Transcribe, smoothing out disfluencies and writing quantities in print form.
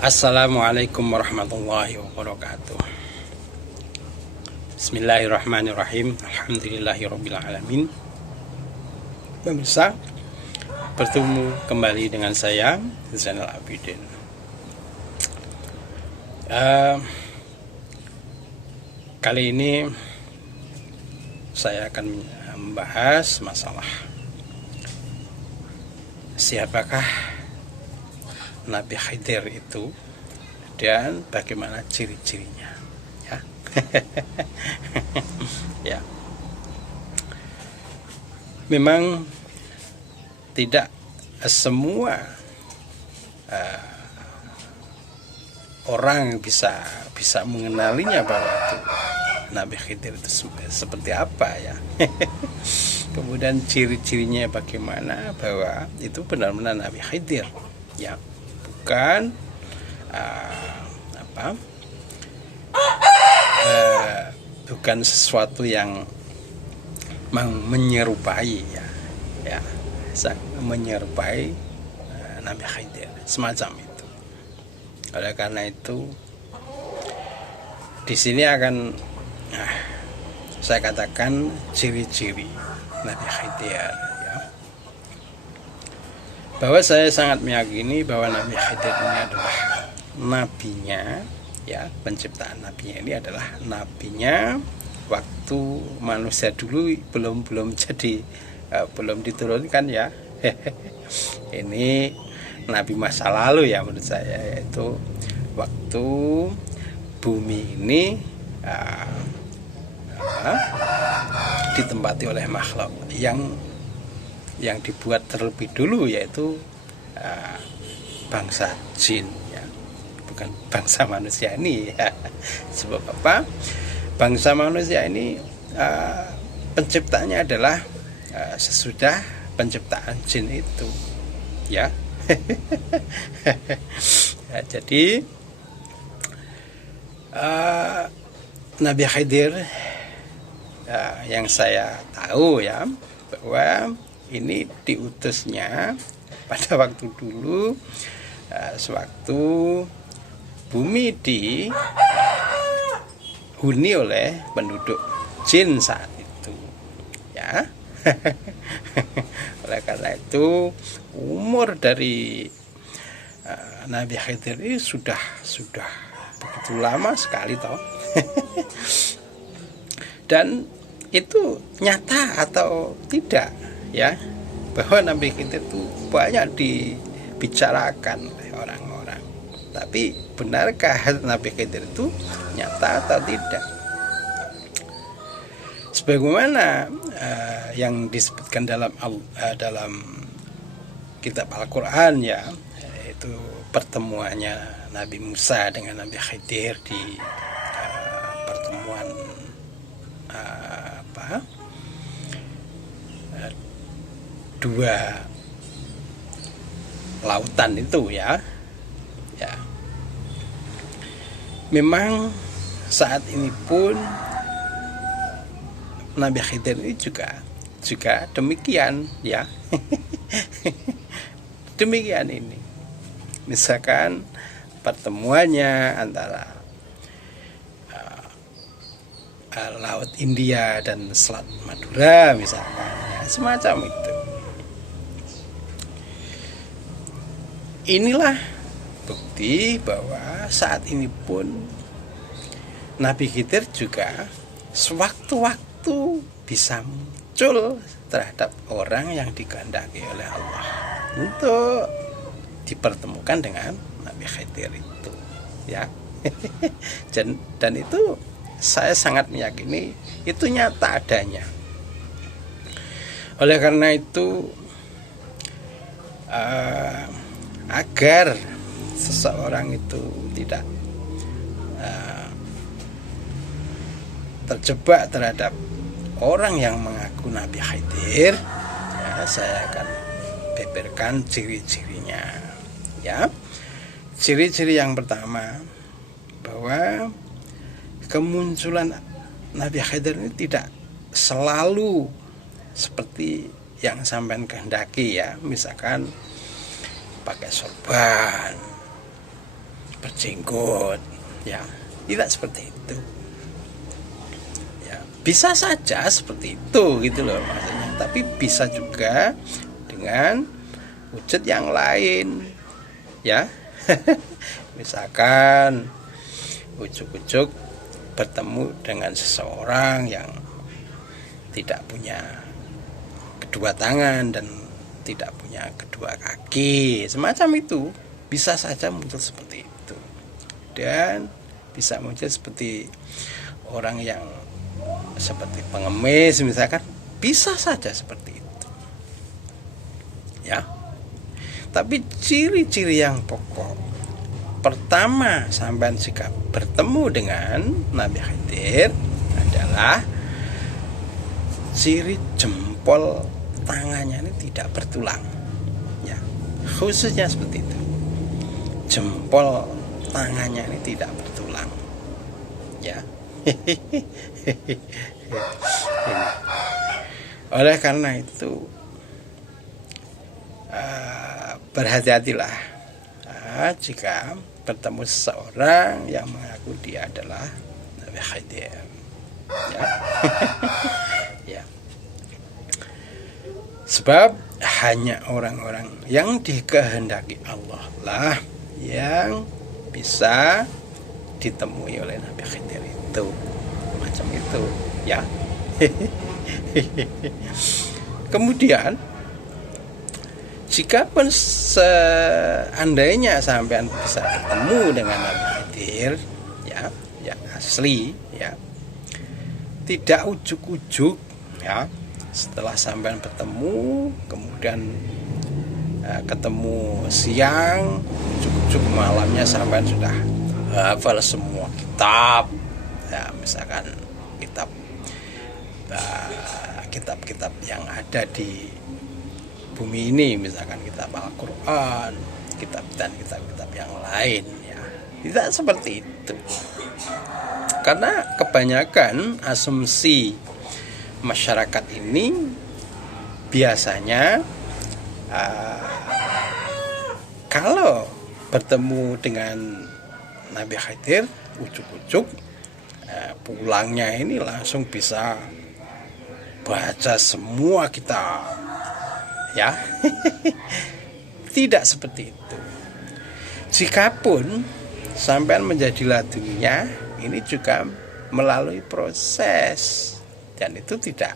Assalamualaikum warahmatullahi wabarakatuh. Bismillahirrahmanirrahim. Alhamdulillahirrabbilalamin. Pemirsa, bertemu kembali dengan saya Zainal Abidin. Kali ini saya akan membahas masalah siapakah Nabi Khidir itu dan bagaimana ciri-cirinya, ya. Ya. Memang tidak semua orang bisa mengenalinya bahwa itu Nabi Khidir itu seperti apa, ya. Kemudian ciri-cirinya bagaimana bahwa itu benar-benar Nabi Khidir, ya. Bukan bukan sesuatu yang menyerupai, ya menyerupai Nabi Khidir semacam itu. Oleh karena itu di sini akan saya katakan ciri-ciri Nabi Khidir, ya. Bahwa saya sangat meyakini bahwa Nabi Khidir ini adalah nabinya, ya, penciptaan nabinya ini adalah nabinya waktu manusia dulu belum jadi, belum diturunkan, ya. Ini nabi masa lalu, ya, menurut saya, yaitu waktu bumi ini ditempati oleh makhluk yang dibuat terlebih dulu, yaitu bangsa jin, ya, bukan bangsa manusia ini, ya. Sebab apa? Bangsa manusia ini penciptanya adalah sesudah penciptaan jin itu, ya. Ya, jadi Nabi Khidir, yang saya tahu, ya, bahwa ini diutusnya pada waktu dulu, sewaktu bumi dihuni oleh penduduk jin saat itu, ya. Oleh karena itu umur dari Nabi Khidir ini sudah begitu lama sekali, toh. Dan itu nyata atau tidak, ya, bahwa Nabi Khidir itu banyak dibicarakan oleh orang-orang. Tapi benarkah Nabi Khidir itu nyata atau tidak? Sebagaimana yang disebutkan dalam kitab Al-Quran, ya, yaitu pertemuannya Nabi Musa dengan Nabi Khidir di pertemuan dua lautan itu, ya. Memang saat ini pun Nabi Khidir ini juga demikian, ya. Demikian ini. Misalkan pertemuannya antara Laut India dan Selat Madura, misalkan, ya, semacam itu. Inilah bukti bahwa saat ini pun Nabi Khidir juga sewaktu-waktu bisa muncul terhadap orang yang dikehendaki oleh Allah untuk dipertemukan dengan Nabi Khidir itu, ya. Dan itu saya sangat meyakini itu nyata adanya. Oleh karena itu agar seseorang itu tidak terjebak terhadap orang yang mengaku Nabi Khidir, ya, saya akan beberkan ciri-cirinya, ya. Ciri-ciri yang pertama, bahwa kemunculan Nabi Khidir ini tidak selalu seperti yang sampean kehendaki, ya. Misalkan pakai sorban berjenggot, ya tidak seperti itu. Ya, bisa saja seperti itu gitu loh maksudnya, tapi bisa juga dengan wujud yang lain, ya. Misalkan ujuk-ujuk bertemu dengan seseorang yang tidak punya kedua tangan dan tidak punya kedua kaki, semacam itu bisa saja muncul seperti itu. Dan bisa muncul seperti orang yang seperti pengemis misalkan, bisa saja seperti itu, ya. Tapi ciri-ciri yang pokok pertama sampean jika bertemu dengan Nabi Khidir adalah ciri jempol tangannya ini tidak bertulang, ya, khususnya seperti itu. Jempol tangannya ini tidak bertulang, ya. Oleh karena itu berhati-hatilah jika bertemu seseorang yang mengaku dia adalah Nabi Khidir, ya. Ya. Sebab hanya orang-orang yang dikehendaki Allah lah yang bisa ditemui oleh Nabi Khidir itu, macam itu, ya. Kemudian jika pun seandainya sampean bisa bertemu dengan Nabi Khidir, ya, yang asli, ya, tidak ujuk-ujuk, ya, setelah sampean bertemu kemudian ketemu siang, ujuk-ujuk malamnya sampean sudah hafal semua kitab, ya, misalkan kitab-kitab yang ada di bumi ini, misalkan kitab Al-Quran, kitab yang lain, ya. Tidak seperti itu, karena kebanyakan asumsi masyarakat ini biasanya kalau bertemu dengan Nabi Khidir ujuk-ujuk pulangnya ini langsung bisa baca semua kitab, ya. Tidak seperti itu. Jikapun sampean menjadi ladungnya, ini juga melalui proses, dan itu tidak